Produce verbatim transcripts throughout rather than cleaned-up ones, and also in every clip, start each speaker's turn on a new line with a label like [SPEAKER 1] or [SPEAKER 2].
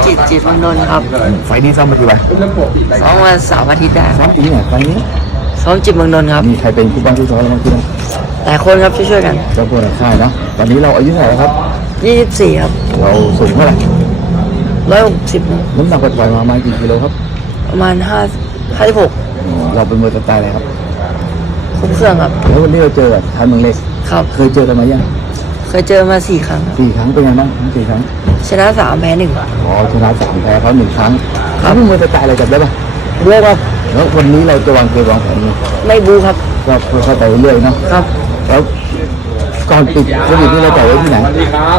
[SPEAKER 1] จิตจิตมันนนท์ครับ
[SPEAKER 2] ไฟนี้ซ้อมมากี่วัน
[SPEAKER 1] ซ้อมมาสามอาทิตย์ได้
[SPEAKER 2] ซ้อมที่ไหนไฟนี้
[SPEAKER 1] ซ้อมจิตเมืองนนท์ครับ
[SPEAKER 2] มีใครเป็นผู้บ้านผู้ซ้อมบ้างที่นั่น
[SPEAKER 1] หลายคนครับช่วยๆกัน
[SPEAKER 2] เจ้าพวกในค่ายเนาะตอนนี้เราอายุเท่าไหร่ครับ
[SPEAKER 1] ยี่สิบสี่ครับ
[SPEAKER 2] เราสูงเท่าไหร่
[SPEAKER 1] ร้อยหกสิบ
[SPEAKER 2] น้ำหนักปล่อยๆมาประมาณกี่กิโลครับ
[SPEAKER 1] ประมาณห้าห้าสิบหก
[SPEAKER 2] อืมเราเป็นมวยสไตล์อะไรครับ
[SPEAKER 1] ครบเครื่องครับ
[SPEAKER 2] แล้ววันนี้เราเจอกับทานเมืองเล็ก
[SPEAKER 1] ครับ
[SPEAKER 2] เคยเจอกันมายัง
[SPEAKER 1] เคยเจอมาสี่ครั้งครับ
[SPEAKER 2] สี่ครั้งเป็นไงบ้างทั้งสี่ครั้ง
[SPEAKER 1] ชนะสามแพ้หนึ่ง
[SPEAKER 2] อ๋อชนะสามแพ้เขาหนึ่งครั้ง
[SPEAKER 1] ครั
[SPEAKER 2] เขา
[SPEAKER 1] บ
[SPEAKER 2] เป็นมวยสไตล์อะไรจับได้ปะ
[SPEAKER 1] เลือกครับ
[SPEAKER 2] แล้ววันนี้เราจะวางเกมวางแผนยังไง
[SPEAKER 1] ไม่บูครับ
[SPEAKER 2] ก็ค่อยๆไปเรื่อยๆเนาะ
[SPEAKER 1] ครับ
[SPEAKER 2] แล้วก่อนปิดโควิดนี่เราต่อยไว้ที่ไหน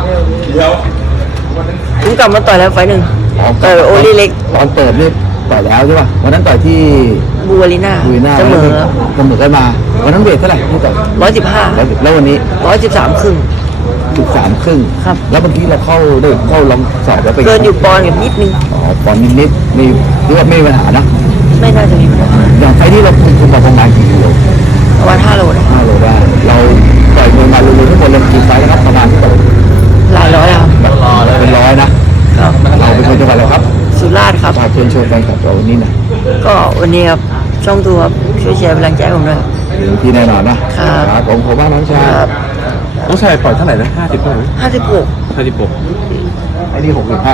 [SPEAKER 1] ผมกลับมาต่อยแล้วไฟล์หนึ่งต่อยโอลิเล็ก
[SPEAKER 2] ตอนเปิดนี่ต่อยแล้วใช่ป่ะวันนั้นต่อยที่
[SPEAKER 1] บูวาลิน่า
[SPEAKER 2] บุรีน่า
[SPEAKER 1] เสมอ
[SPEAKER 2] เสมอกันมาวันนั้นเวทเท่าไหร่ที่ต่อย
[SPEAKER 1] ร้อยสิบห้า
[SPEAKER 2] แล้วแล้ววันนี้
[SPEAKER 1] ร้อยสิบสามครึ่ง
[SPEAKER 2] จุดสามครึ่ง
[SPEAKER 1] ครับ
[SPEAKER 2] แล้วเมื่อกี้เราเข้าได้เข้าลองสอบแล้วไป
[SPEAKER 1] เกินอยู่ปอนด์กับนิดนึง
[SPEAKER 2] อ๋อปอนด์นิดๆนี่หรือว่าไม่มีปัญหานะ
[SPEAKER 1] ไม่น่าจะมีปัญหา
[SPEAKER 2] อย่างไฟที่เราคุมคุมมาประมาณกี่กิโล
[SPEAKER 1] ประมาณห้าโลเลย
[SPEAKER 2] ห้าโลได้เราต่อยมวยมาเร็วๆทุกคนเลยกี่ไฟแล้วครับประมาณที่ต่อย
[SPEAKER 1] หลายร้อยครับ
[SPEAKER 2] เป็นร้อยนะครับ เราเป็นคนจังหวัดอะไรครับ
[SPEAKER 1] สุราษฎร์ครับ
[SPEAKER 2] ฝากเชิญชวนแฟนคลับเราวันนี้หนะ
[SPEAKER 1] ก็วันนี้ครับช่องทูครับช่วยแชร์พลังใจให้ผมด้วย
[SPEAKER 2] ที่แน่นอนนะครับ ผมขอบ้านน้องชาย
[SPEAKER 1] ครับ
[SPEAKER 3] น้องชายปล่อยเท่าไหร่นะห้าสิบเท่าไหร่
[SPEAKER 1] ห้าสิบหก
[SPEAKER 3] ห้าสิบหก
[SPEAKER 2] ไอ้นี่หกสิบห้า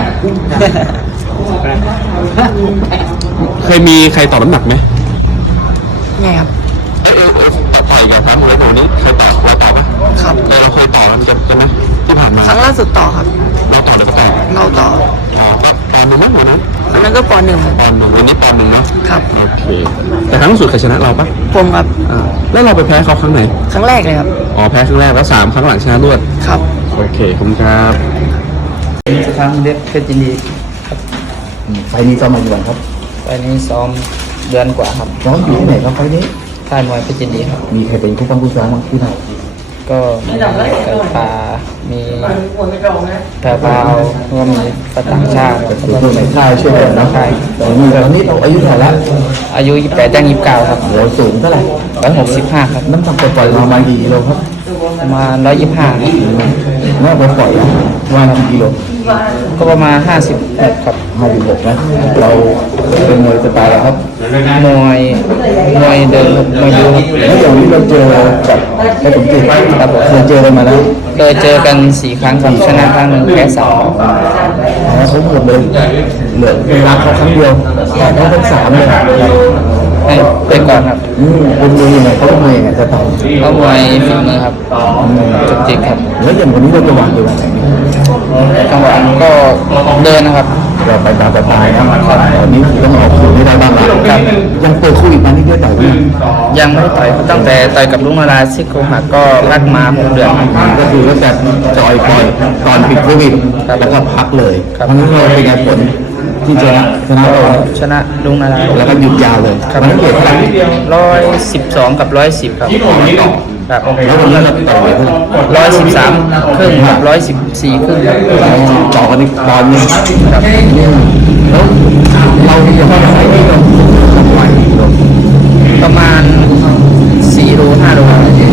[SPEAKER 3] เคยมีใครต่อน้ำหนักไหม
[SPEAKER 1] ไงครับ
[SPEAKER 3] เออเออต่อยกับฟ้ามวยตัวนี้เคยต่อเราต่อไหม
[SPEAKER 1] ครับ
[SPEAKER 3] เออเราเคยต่อกันจะจะไหมที่ผ่านมา
[SPEAKER 1] ครั้งล่าสุดต่อครับ
[SPEAKER 3] เราต่อเดี๋ยวก็ต่อ
[SPEAKER 1] เราต่อ
[SPEAKER 3] อ๋อก็ปอนด์หนึ่งมั้งวันนั้น
[SPEAKER 1] อันนั้นก็ปอนด์หนึ่งครับ
[SPEAKER 3] ปอนด์หนึ่งวันนี้ปอนด์หนึ่งเนาะ
[SPEAKER 1] ครับ
[SPEAKER 3] โอเคแต่ครั้งล่าสุดเคยชนะเราปะ
[SPEAKER 1] ผมครับ
[SPEAKER 3] อ่าแล้วเราไปแพ้เขาครั้งไหน
[SPEAKER 1] ครั้งแรกเลยครับ
[SPEAKER 3] อ๋อแพ้ครั้งแรกแล้วสามครั้งหลังชนะรวด
[SPEAKER 1] ครับ
[SPEAKER 3] โอเคขอบคุณครับ
[SPEAKER 4] ครั้งเล็กเพชรยินดี
[SPEAKER 2] ไฟนี้ซ้อมมากี่วันครับ
[SPEAKER 4] ไฟล์นี้ซ้อมเดือนกว่าครับ
[SPEAKER 2] ซ้อมอยู่ที่ไหนครับไฟนี้
[SPEAKER 4] ค่ายมวยเพชรยินดีครับ
[SPEAKER 2] มีใครเป็นผู้ฟังผู้ซ้อมบ้างที่ไหน
[SPEAKER 4] ก็มีไก่ปลามีแพรพราวแล้วก็มีประต่างชาติ
[SPEAKER 2] ก็คือพวกในค่ายช่วยกันเนาะ
[SPEAKER 4] ใช่
[SPEAKER 2] ตอนนี้ตอนนี้เราอายุเท่าไหร่ละ
[SPEAKER 4] อายุยี่สิบแปดย่างยี่สิบเก้าครับ
[SPEAKER 2] เราสูงเท่าไหร่
[SPEAKER 4] ร้อยหกสิบห้าครับ
[SPEAKER 2] น้ำหนักปล่อยๆมาประมาณกี่กิโลครับ
[SPEAKER 4] ประมาณร้อยยี่สิบห้า
[SPEAKER 2] น้ำหนักปล่อยๆประมาณกี่กิโล
[SPEAKER 4] ก็ประมาณห้าสิบหกครับ
[SPEAKER 2] ห้าสิบหกนะเราเป็นมวยสไตล์อะไรครับ
[SPEAKER 4] มวยมวยเดินครับมวยยูครับ
[SPEAKER 2] แล้วอย่างนี้เราเจอกับไอ้ผมเก่งครับผมเคยเจอกันมาแล้ว
[SPEAKER 4] เคยเจอกันสี่ครั้งครับชนะครั้งหนึ่งแพ้สาม
[SPEAKER 2] อ๋อเขาหมดเลยเหลือเวลาเขาครั้งเดียวแต่เขาเป็นสามเลย
[SPEAKER 4] ให้ไปก่อนครับ
[SPEAKER 2] อืมเป็นมวยยังไงเขาเป็นมวยยังไงสไตล์
[SPEAKER 4] ก็มวยฝีมือครับจุกจิกครับ
[SPEAKER 2] แล้วอย่างวันนี้เราจะวางอยู่วันไหนเนี่ย
[SPEAKER 4] จังหวะก็เดินนะครับ
[SPEAKER 2] เราไปตามสไตล์นะครับตอนนี้ต้องออกสูตรให้ได้บ้างแล้วครับยังเปิดโควิดมานี่เยอะแต่ว่า
[SPEAKER 4] ยังไม่ต่อยตั้งแต่ต่อยกับลุงนาราซิโกหักก็พักมาหกเดือนครับ
[SPEAKER 2] ก็คือก็จะจอยปล่อยตอนปิดโควิดแล้วก็พักเลย
[SPEAKER 4] ครับ
[SPEAKER 2] เพราะฉะนั้นเราเป็นไงผลที่ชนะชนะเรา
[SPEAKER 4] ชนะลุงนารา
[SPEAKER 2] แล้วก็หยุดยาวเลย
[SPEAKER 4] ครับ
[SPEAKER 2] วันนั้นเกิดเท่าไหร่
[SPEAKER 4] ร้อยสิบสองกับร้อยสิบครับครับ
[SPEAKER 2] แล้ววันนี้เราต่อยเท่าไหร่
[SPEAKER 4] ร้อยสิบสามครึ่งกับร้อยสิบสี่ครึ่งครับ
[SPEAKER 2] เราต่อกันอีกตอนนึงครับแล้วเราจะมาใส่ที่เราทำไมเรา
[SPEAKER 4] ประมาณสี่โลห้าโล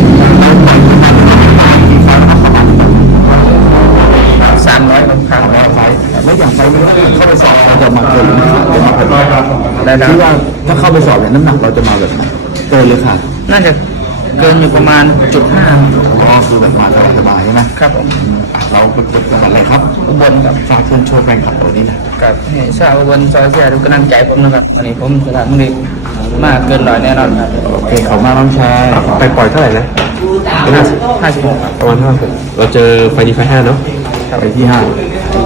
[SPEAKER 4] สามร้อยครั้ง
[SPEAKER 2] ไฟแล้วอย่างไฟนี้เข้าไปสอบเราจะมาเกินหรือไม่ขาดจะมาเกิน
[SPEAKER 4] ได้แล้ว
[SPEAKER 2] คิดว่าถ้าเข้าไปสอบเนี่ยน้ำหนักเราจะมาแบบไหนเกินหรือขาด
[SPEAKER 4] น่าจะเกินอยู่ประมาณจุดห้า
[SPEAKER 2] อ๋อคือแบบมาสบายๆใช่ไหม
[SPEAKER 4] ครับผม
[SPEAKER 2] เราเป็นคนจังหวัดอะไรครับ
[SPEAKER 4] อุบลครับ
[SPEAKER 2] ฝากเชิญชวนแฟนคลับเรานี่นะ
[SPEAKER 4] กับให้ชาวอุบลซอยเสียทุกกำลังใจผมนะครับวันนี้ผมสถานบุรีมากเกินร้อยแน่นอนครับ
[SPEAKER 2] โอเคขอบคุณมากน้องชาย
[SPEAKER 3] ไปปล่อยเท่าไหร่นะ
[SPEAKER 4] ห้าสิบห้าสิบหกครับ
[SPEAKER 3] ประมาณเท่าไหร่เราเจอไฟนี้ไฟห้าเนาะ
[SPEAKER 2] ไปที่ห้า